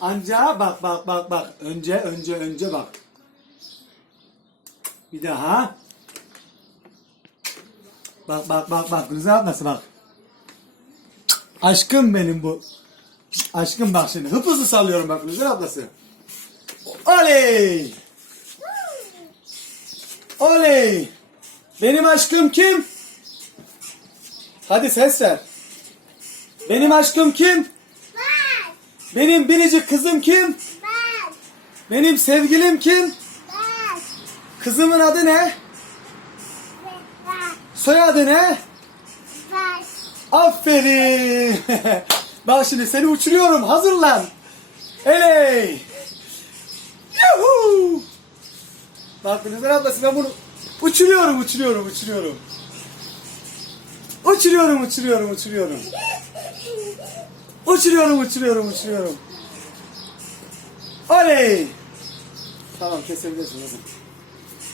Anca bak bak bak bak. Önce önce önce bak. Bir daha. Bak bak bak bak. Rıza ablası bak. Aşkım benim bu. Aşkım bak şimdi. Hıp hızlı sallıyorum bak Rıza ablası. Oley! Oley! Benim aşkım kim? Hadi ses ver. Benim aşkım kim? Ben. Benim biricik kızım kim? Ben. Benim sevgilim kim? Ben. Kızımın adı ne? Ben. Soyadı ne? Ben. Aferin. Bak şimdi seni uçuruyorum. Hazırlan. Eley. Yuhu. Bak Rıza ablası ben bunu uçuruyorum, uçuruyorum, uçuruyorum. Uçuruyorum, uçuruyorum, uçuruyorum. Uçuruyorum, uçuruyorum, uçuruyorum. Oley. Tamam kesebilirsin. hadi.